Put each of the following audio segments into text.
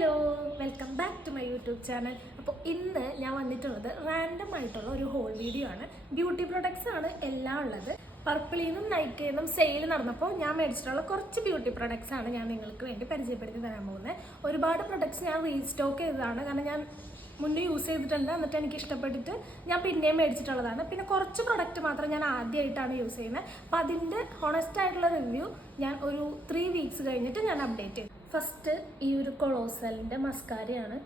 Hello, welcome back to my YouTube channel. അപ്പോൾ ഇന്ന് ഞാൻ വന്നിട്ടുള്ളത് റാൻഡം ആയിട്ടുള്ള ഒരു ഹോൾ വീഡിയോ ആണ്. ബ്യൂട്ടി പ്രൊഡക്ട്സ് ആണ് എല്ലാം ഉള്ളത്. പർപ്പിളിന്നും നൈക്കയിന്നും സെയിൽ നടന്നപ്പോൾ ഞാൻ മേടിച്ചിട്ടുള്ള കുറച്ച് ബ്യൂട്ടി പ്രൊഡക്ട്സ് ആണ് ഞാൻ നിങ്ങൾക്ക് വേണ്ടി പരിചയപ്പെടുത്തി തരാൻ പോകുന്നത്. ഒരുപാട് പ്രൊഡക്ട്സ് ഞാൻ റീസ്റ്റോക്ക് ചെയ്തതാണ്, കാരണം ഞാൻ മുന്നേ യൂസ് ചെയ്തിട്ടുണ്ട്, എന്നിട്ട് എനിക്ക് ഇഷ്ടപ്പെട്ടിട്ട് ഞാൻ പിന്നെയും മേടിച്ചിട്ടുള്ളതാണ്. പിന്നെ കുറച്ച് പ്രൊഡക്റ്റ് മാത്രം ഞാൻ ആദ്യമായിട്ടാണ് യൂസ് ചെയ്യുന്നത്. അപ്പം അതിൻ്റെ ഹോണസ്റ്റ് ആയിട്ടുള്ള റിവ്യൂ ഞാൻ ഒരു 3 വീക്സ് കഴിഞ്ഞിട്ട് ഞാൻ അപ്ഡേറ്റ് ചെയ്തു. ഫസ്റ്റ് ഈ ഒരു കൊളോസലിൻ്റെ മസ്കാരയാണ്.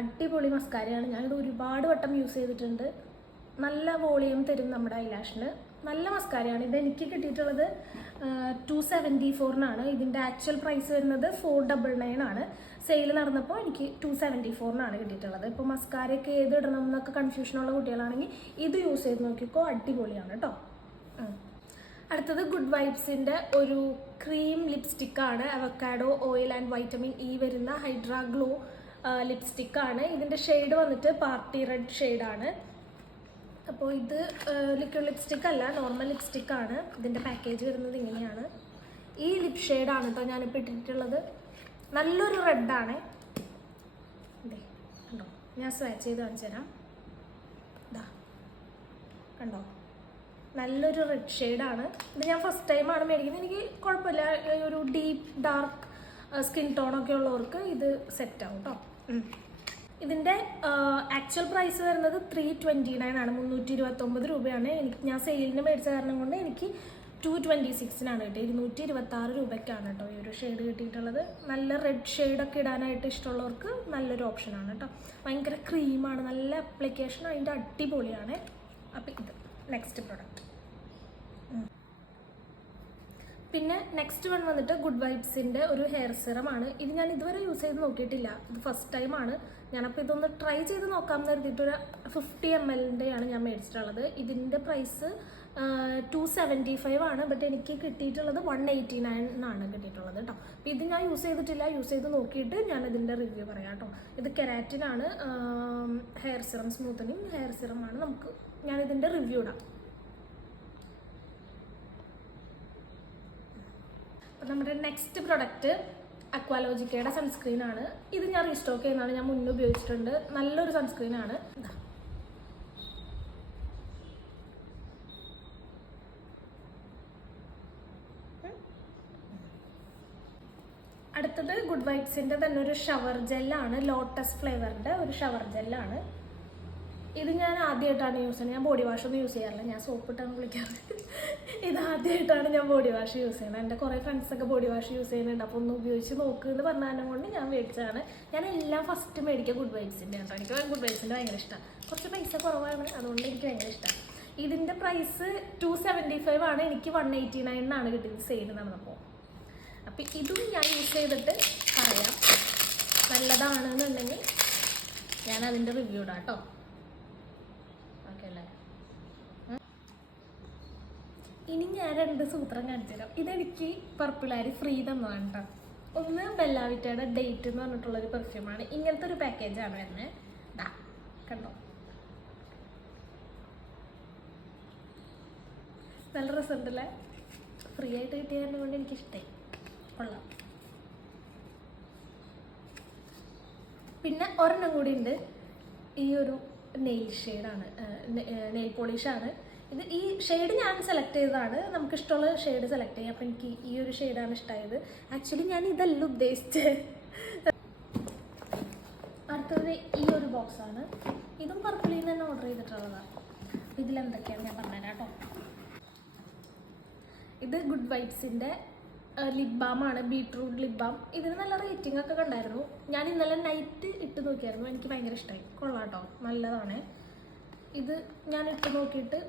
അടിപൊളി മസ്കാരയാണ്. ഞാനിത് ഒരുപാട് വട്ടം യൂസ് ചെയ്തിട്ടുണ്ട്. നല്ല വോളിയം തരും നമ്മുടെ ഐലാഷിന്. നല്ല മസ്കാരയാണ്. ഇത് എനിക്ക് കിട്ടിയിട്ടുള്ളത് 274 ഇതിൻ്റെ ആക്ച്വൽ പ്രൈസ് വരുന്നത് 499 ആണ്. സെയിൽ നടന്നപ്പോൾ എനിക്ക് 274 കിട്ടിയിട്ടുള്ളത്. ഇപ്പോൾ മസ്കാരയൊക്കെ ഏത് ഇടണം എന്നൊക്കെ കൺഫ്യൂഷനുള്ള കുട്ടികളാണെങ്കിൽ ഇത് യൂസ് ചെയ്ത് നോക്കിക്കോ, അടിപൊളിയാണ് കേട്ടോ. അടുത്തത് ഗുഡ് വൈബ്സിൻ്റെ ഒരു ക്രീം ലിപ്സ്റ്റിക്കാണ്. Avocado oil and vitamin E വരുന്ന ഹൈഡ്രാ ഗ്ലോ ലിപ്സ്റ്റിക്കാണ്. ഇതിൻ്റെ ഷെയ്ഡ് വന്നിട്ട് പാർട്ടി റെഡ് ഷെയ്ഡാണ്. അപ്പോൾ ഇത് ലിക്വിഡ് ലിപ്സ്റ്റിക് അല്ല, നോർമൽ ലിപ്സ്റ്റിക്കാണ്. ഇതിൻ്റെ പാക്കേജ് വരുന്നത് ഇങ്ങനെയാണ്. ഈ ലിപ് ഷെയ്ഡാണ് കേട്ടോ ഞാനിപ്പോൾ ഇട്ടിട്ടുള്ളത്. നല്ലൊരു റെഡാണ്. ഇതേ കണ്ടോ, ഞാൻ സ്വാച്ച് ചെയ്ത് കാണിച്ചു തരാം. ഇതാ കണ്ടോ, നല്ലൊരു റെഡ് ഷെയ്ഡാണ്. ഇത് ഞാൻ ഫസ്റ്റ് ടൈമാണ് മേടിക്കുന്നത്. എനിക്ക് കുഴപ്പമില്ല, ഒരു ഡീപ്പ് ഡാർക്ക് സ്കിൻ ടോണൊക്കെ ഉള്ളവർക്ക് ഇത് സെറ്റാവും കേട്ടോ. ഇതിൻ്റെ ആക്ച്വൽ പ്രൈസ് വരുന്നത് 329 ആണ്, 329 രൂപയാണ്. ഞാൻ സെയിലിന് മേടിച്ച കാരണം കൊണ്ട് എനിക്ക് 226 കിട്ടിയത്. 226 രൂപയ്ക്കാണ് കേട്ടോ ഈ ഒരു ഷെയ്ഡ് കിട്ടിയിട്ടുള്ളത്. നല്ല റെഡ് ഷെയ്ഡൊക്കെ ഇടാനായിട്ട് ഇഷ്ടമുള്ളവർക്ക് നല്ലൊരു ഓപ്ഷനാണ് കേട്ടോ. ഭയങ്കര ക്രീമാണ്, നല്ല അപ്ലിക്കേഷൻ, അതിൻ്റെ അടിപൊളിയാണ്. അപ്പം ഇത് നെക്സ്റ്റ് പ്രൊഡക്റ്റ്. പിന്നെ നെക്സ്റ്റ് വൺ വന്നിട്ട് ഗുഡ് വൈബ്സിൻ്റെ ഒരു ഹെയർ സിറമാണ്. ഇത് ഞാൻ ഇതുവരെ യൂസ് ചെയ്ത് നോക്കിയിട്ടില്ല, ഇത് ഫസ്റ്റ് ടൈമാണ്. ഞാനപ്പോൾ ഇതൊന്ന് ട്രൈ ചെയ്ത് നോക്കാമെന്ന് കരുതിയിട്ടൊരു 50 ml ആണ് ഞാൻ മേടിച്ചിട്ടുള്ളത്. ഇതിൻ്റെ പ്രൈസ് 275 ആണ്, ബട്ട് എനിക്ക് കിട്ടിയിട്ടുള്ളത് 189 കിട്ടിയിട്ടുള്ളത് കേട്ടോ. അപ്പോൾ ഇത് ഞാൻ യൂസ് ചെയ്തിട്ടില്ല, യൂസ് ചെയ്ത് നോക്കിയിട്ട് ഞാൻ ഇതിൻ്റെ റിവ്യൂ പറയാം കേട്ടോ. ഇത് കെരാറ്റിനാണ്, ഹെയർ സിറം, സ്മൂത്തനിങ് ഹെയർ സിറമാണ്. ഞാനിതിൻ്റെ റിവ്യൂ ഇടാം. നമ്മുടെ നെക്സ്റ്റ് പ്രൊഡക്റ്റ് അക്വാലോജിക്കയുടെ സൺസ്ക്രീനാണ്. ഇത് ഞാൻ റീസ്റ്റോക്ക് ചെയ്യുന്നതാണ്, ഞാൻ മുന്നേ ഉപയോഗിച്ചിട്ടുണ്ട്. നല്ലൊരു സൺസ്ക്രീനാണ്. അടുത്തത് ഗുഡ് വൈബ്സിൻ്റെ തന്നെ ഒരു ഷവർ ജെല്ലാണ്. ലോട്ടസ് ഫ്ലേവറിൻ്റെ ഒരു ഷവർ ജെല്ലാണ്. ഇത് ഞാൻ ആദ്യമായിട്ടാണ് യൂസ് ചെയ്യുന്നത്. ഞാൻ ബോഡി വാഷൊന്നും യൂസ് ചെയ്യാറില്ല, ഞാൻ സോപ്പിട്ടാണ് കുളിക്കാറ്. ഇത് ആദ്യമായിട്ടാണ് ഞാൻ ബോഡി വാഷ് യൂസ് ചെയ്യുന്നത്. എൻ്റെ കുറേ ഫ്രണ്ട്സൊക്കെ ബോഡി വാഷ് യൂസ് ചെയ്യുന്നുണ്ട്, അപ്പോൾ ഒന്ന് ഉപയോഗിച്ച് നോക്കുക എന്ന് പറഞ്ഞാലും കൊണ്ട് ഞാൻ മേടിച്ചതാണ്. ഞാൻ എല്ലാം ഫസ്റ്റ് മേടിക്കുക ഗുഡ് വൈബ്സിൻ്റെ കേട്ടോ. എനിക്ക് ഗുഡ് വൈബ്സിൻ്റെ ഭയങ്കര ഇഷ്ടമാണ്. കുറച്ച് പൈസ കുറവാണ്, അതുകൊണ്ട് എനിക്ക് ഭയങ്കര ഇഷ്ടമാണ്. ഇതിൻ്റെ പ്രൈസ് 275 ആണ്, എനിക്ക് 189 കിട്ടിയത് സെയിൽ നടന്നപ്പോൾ. അപ്പം ഇതും ഞാൻ യൂസ് ചെയ്തിട്ട് പറയാം, നല്ലതാണെന്നുണ്ടെങ്കിൽ ഞാൻ അതിൻ്റെ റിവ്യൂ ഇടാം കേട്ടോ. ഇനി ഞാൻ 2 സൂത്രം കാണിച്ചു തരാം. ഇതെനിക്ക് പർപ്പിളാരി ഫ്രീ തന്നതാണ് കേട്ടോ. ഒന്ന് ബെല്ലാവിറ്റയുടെ ഡേറ്റ് എന്ന് പറഞ്ഞിട്ടുള്ളൊരു പെർഫ്യൂമാണ്. ഇങ്ങനത്തെ ഒരു പാക്കേജാണ് വരുന്നത്. ദാ കണ്ടോ, നല്ല രസമുണ്ടല്ലേ. ഫ്രീ ആയിട്ട് കിട്ടിയതിനെ കൊണ്ട് എനിക്കിഷ്ടമായി, കൊള്ളാം. പിന്നെ ഒരെണ്ണം കൂടി ഉണ്ട്. ഈ ഒരു നെയിൽ ഷെയ്ഡാണ്, നെയിൽ പോളിഷാണ്. ഈ ഷെയ്ഡ് ഞാൻ സെലക്ട് ചെയ്തതാണ്, നമുക്ക് ഇഷ്ടമുള്ള ഷെയ്ഡ് സെലക്ട് ചെയ്യാം. അപ്പം എനിക്ക് ഈ ഒരു ഷെയ്ഡാണ് ഇഷ്ടമായത്. ആക്ച്വലി ഞാൻ ഇതല്ല ഉദ്ദേശിച്ചത്. അടുത്തത് ഈ ഒരു ബോക്സാണ്. ഇതും പർപ്പിളിൽ നിന്ന് തന്നെ ഓർഡർ ചെയ്തിട്ടുള്ളതാണ്. ഇതിലെന്തൊക്കെയാണ് ഞാൻ പറഞ്ഞുതരാം കേട്ടോ. ഇത് ഗുഡ് വൈബ്സിൻ്റെ ലിപ് ബാമാണ്, ബീട്രൂട്ട് ലിപ് ബാം. ഇതിന് നല്ല റേറ്റിംഗ് ഒക്കെ കണ്ടായിരുന്നു. ഞാൻ ഇന്നലെ നൈറ്റ് ഇട്ട് നോക്കിയായിരുന്നു, എനിക്ക് ഭയങ്കര ഇഷ്ടമായി. കൊള്ളാം കേട്ടോ, നല്ലതാണ്. ഇത് ഞാൻ ഇട്ട് നോക്കിയിട്ട്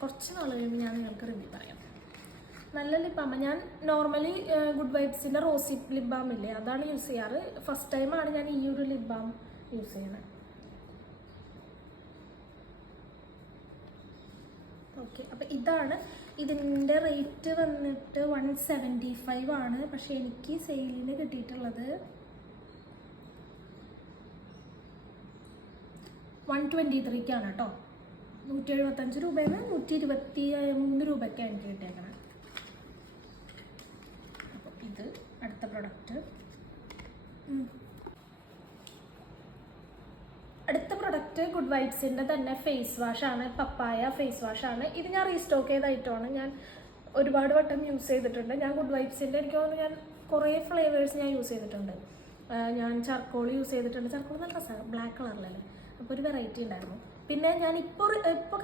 കുറച്ച് നാൾ കഴിയുമ്പോൾ ഞാൻ നിങ്ങൾക്ക് റിവ്യൂ പറയാം. നല്ല ലിപ് ബാം. ഞാൻ നോർമലി ഗുഡ് വൈബ്സിൻ്റെ റോസി ലിപ് ബാം ഇല്ലേ, അതാണ് യൂസ് ചെയ്യാറ്. ഫസ്റ്റ് ടൈമാണ് ഞാൻ ഈ ഒരു ലിപ് ബാം യൂസ് ചെയ്യണത്. ഓക്കെ, അപ്പം ഇതാണ്. ഇതിൻ്റെ റേറ്റ് വന്നിട്ട് 175 ആണ്, പക്ഷേ എനിക്ക് സെയിലിന് കിട്ടിയിട്ടുള്ളത് 123 കേട്ടോ. 175 രൂപയിൽ 123 രൂപയ്ക്കാണ് എനിക്ക് കിട്ടിയേക്കണത്. അപ്പോൾ ഇത് അടുത്ത പ്രൊഡക്റ്റ്. പ്രൊഡക്റ്റ് ഗുഡ് വൈബ്സിൻ്റെ തന്നെ ഫേസ് വാഷാണ്, പപ്പായ ഫേസ് വാഷാണ്. ഇത് ഞാൻ റീസ്റ്റോക്ക് ചെയ്ത ഐറ്റമാണ്. ഞാൻ ഒരുപാട് വട്ടം യൂസ് ചെയ്തിട്ടുണ്ട്. ഞാൻ ഗുഡ് വൈബ്സിൻ്റെ എനിക്ക് തോന്നുന്നു ഞാൻ കുറേ ഫ്ലേവേഴ്സ് ഞാൻ യൂസ് ചെയ്തിട്ടുണ്ട്. ഞാൻ ചർക്കോൾ യൂസ് ചെയ്തിട്ടുണ്ട്. ചർക്കോൾ നല്ല രസമാണ്, ബ്ലാക്ക് കളറിലല്ലേ, അപ്പോൾ ഒരു വെറൈറ്റി ഉണ്ടായിരുന്നു. പിന്നെ ഞാൻ ഇപ്പോൾ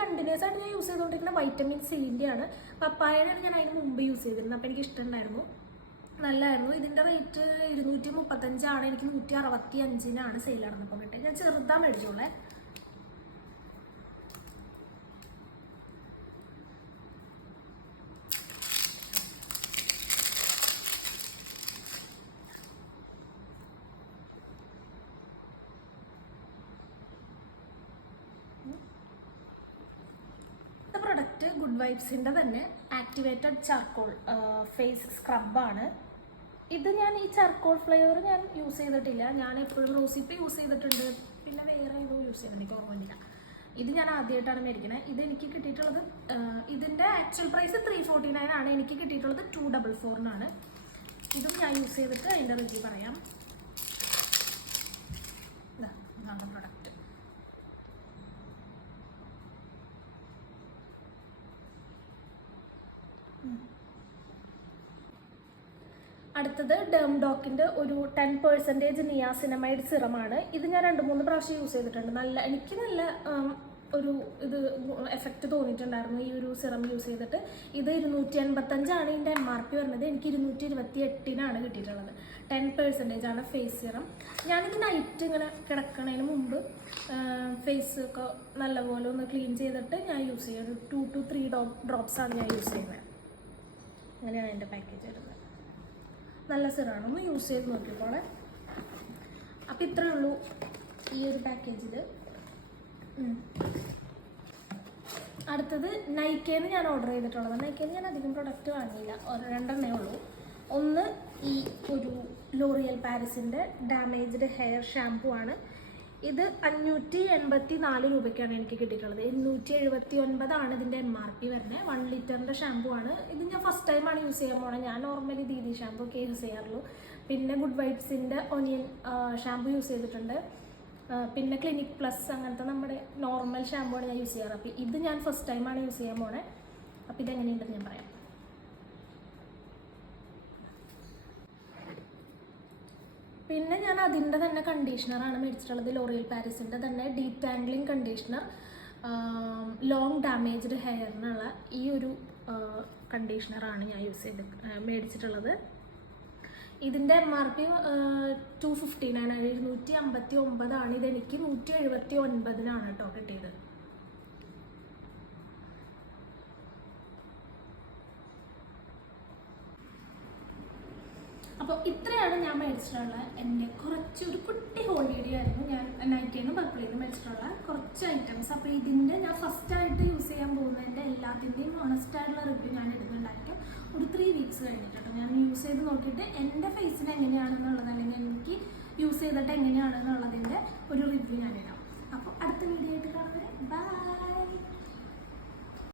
കണ്ടിന്യൂസ് ആയിട്ട് ഞാൻ യൂസ് ചെയ്തുകൊണ്ടിരിക്കുന്ന വൈറ്റമിൻ സിൻ്റെ ആണ്. പപ്പായയാണ് ഞാൻ അതിന് മുമ്പ് യൂസ് ചെയ്തിരുന്നത്. അപ്പോൾ എനിക്ക് ഇഷ്ടമുണ്ടായിരുന്നു, നല്ലതായിരുന്നു. ഇതിൻ്റെ റേറ്റ് 235 എനിക്ക് 165 സെയിൽ നടന്നപ്പോൾ കിട്ടുക. ഞാൻ ചെറുതാ മേടിച്ചോളേ. പ്രൊഡക്റ്റ് ഗുഡ് വൈബ്സിൻ്റെ തന്നെ ആക്ടിവേറ്റഡ് ചാർക്കോൾ ഫേസ് സ്ക്രബാണ്. ഇത് ഞാൻ ഈ ചാർക്കോൾ ഫ്ലേവർ ഞാൻ യൂസ് ചെയ്തിട്ടില്ല. ഞാൻ എപ്പോഴും റോസിപ്പ് യൂസ് ചെയ്തിട്ടുണ്ട്, പിന്നെ വേറെ ഏതോ യൂസ് ചെയ്തിട്ടുണ്ട്, എനിക്ക് ഓർമ്മയില്ല. ഇത് ഞാൻ ആദ്യമായിട്ടാണ് മേടിക്കുന്നത്. ഇത് എനിക്ക് കിട്ടിയിട്ടുള്ളത്, ഇതിൻ്റെ ആക്ച്വൽ പ്രൈസ് 349 എനിക്ക് കിട്ടിയിട്ടുള്ളത് 244 ഇതും ഞാൻ യൂസ് ചെയ്തിട്ട് അതിൻ്റെ റിവ്യൂ പറയാം. ഇതാണ് പ്രൊഡക്റ്റ്. അടുത്തത് ഡെർംഡോക്കിൻ്റെ ഒരു 10% നിയാസിനമൈഡ് സിറമാണ്. ഇത് ഞാൻ 2-3 പ്രാവശ്യം യൂസ് ചെയ്തിട്ടുണ്ട്. എനിക്ക് നല്ല ഒരു എഫക്റ്റ് തോന്നിയിട്ടുണ്ടായിരുന്നു ഈ ഒരു സിറം യൂസ് ചെയ്തിട്ട്. ഇത് 285 ഇതിൻ്റെ MRP വരുന്നത്. എനിക്ക് 228 കിട്ടിയിട്ടുള്ളത്. 10% ഫേസ് സിറം. ഞാനിത് നൈറ്റ് ഇങ്ങനെ കിടക്കണതിന് മുമ്പ് ഫേസ് ഒക്കെ നല്ലപോലെ ഒന്ന് ക്ലീൻ ചെയ്തിട്ട് ഞാൻ യൂസ് ചെയ്യുന്നത്. 2 to 3 ഡ്രോപ്സാണ് ഞാൻ യൂസ് ചെയ്യുന്നത്. അങ്ങനെയാണ് എൻ്റെ പാക്കേജ് വരുന്നത്. നല്ല സിറാണ്, ഒന്ന് യൂസ് ചെയ്ത് നോക്കിക്കോളെ. അപ്പം ഇത്രയേ ഉള്ളൂ ഈ ഒരു പാക്കേജിൽ. അടുത്തത് നൈക്കേന്ന് ഞാൻ ഓർഡർ ചെയ്തിട്ടുള്ളത്. നൈക്കേന്ന് ഞാൻ അധികം പ്രൊഡക്റ്റ് വാങ്ങിയില്ല, 2 ഉള്ളൂ. ഒന്ന് ഈ ഒരു ലോറിയൽ പാരീസിൻ്റെ ഡാമേജ്ഡ് ഹെയർ ഷാംപൂ ആണ്. ഇത് 584 എനിക്ക് കിട്ടിയിട്ടുള്ളത്. 279 ഇതിൻ്റെ MRP വരുന്നത്. 1 ലിറ്ററിൻ്റെ ഷാമ്പൂ ആണ്. ഇത് ഞാൻ ഫസ്റ്റ് ടൈമാണ് യൂസ് ചെയ്യാൻ പോണത്. ഞാൻ നോർമലി ദീദി ഷാമ്പൂ ഒക്കെ യൂസ് ചെയ്യാറുള്ളൂ. പിന്നെ ഗുഡ് വൈബ്സിൻ്റെ ഒനിയൻ ഷാമ്പൂ യൂസ് ചെയ്തിട്ടുണ്ട്. പിന്നെ ക്ലിനിക് പ്ലസ് അങ്ങനത്തെ നമ്മുടെ നോർമൽ ഷാമ്പൂ ആണ് ഞാൻ യൂസ് ചെയ്യാറ്. അപ്പോൾ ഇത് ഞാൻ ഫസ്റ്റ് ടൈമാണ് യൂസ് ചെയ്യാൻ പോണത്. അപ്പോൾ ഇതെങ്ങനെയുണ്ടെന്ന് ഞാൻ പറയാം. പിന്നെ ഞാൻ അതിൻ്റെ തന്നെ കണ്ടീഷണറാണ് മേടിച്ചിട്ടുള്ളത്. ലോറിയൽ പാരീസിൻ്റെ തന്നെ ഡീറ്റാംഗ്ലിംഗ് കണ്ടീഷണർ, ലോങ് ഡാമേജ്ഡ് ഹെയറിനുള്ള ഈ ഒരു കണ്ടീഷണറാണ് ഞാൻ മേടിച്ചിട്ടുള്ളത്. ഇതിൻ്റെ MRP 259 259 ഇതെനിക്ക് 179 കേട്ടോ കിട്ടിയത്. അപ്പോൾ ഇത്രയാണ് ഞാൻ മേടിച്ചിട്ടുള്ള എൻ്റെ കുറച്ചൊരു കുട്ടി ഹോൾ വീഡിയോ ആയിരുന്നു. ഞാൻ നൈക്കേന്ന് പർപ്പിളിന്ന് മേടിച്ചിട്ടുള്ള കുറച്ച് ഐറ്റംസ്. അപ്പോൾ ഇതിൻ്റെ ഞാൻ ഫസ്റ്റായിട്ട് യൂസ് ചെയ്യാൻ പോകുന്നതിൻ്റെ എല്ലാത്തിൻ്റെയും ഓണസ്റ്റായിട്ടുള്ള റിവ്യൂ ഞാൻ ഇടുന്നുണ്ടായിരിക്കും ഒരു 3 വീക്സ് കഴിഞ്ഞിട്ടോ. ഞാൻ യൂസ് ചെയ്ത് നോക്കിയിട്ട് എൻ്റെ ഫേസിന് എങ്ങനെയാണെന്നുള്ളത്, അല്ലെങ്കിൽ എനിക്ക് യൂസ് ചെയ്തിട്ട് എങ്ങനെയാണെന്നുള്ളതിൻ്റെ ഒരു റിവ്യൂ ഞാനിടാം. അപ്പോൾ അടുത്ത വീഡിയോ ആയിട്ട് കാണുന്നത്. ബൈ.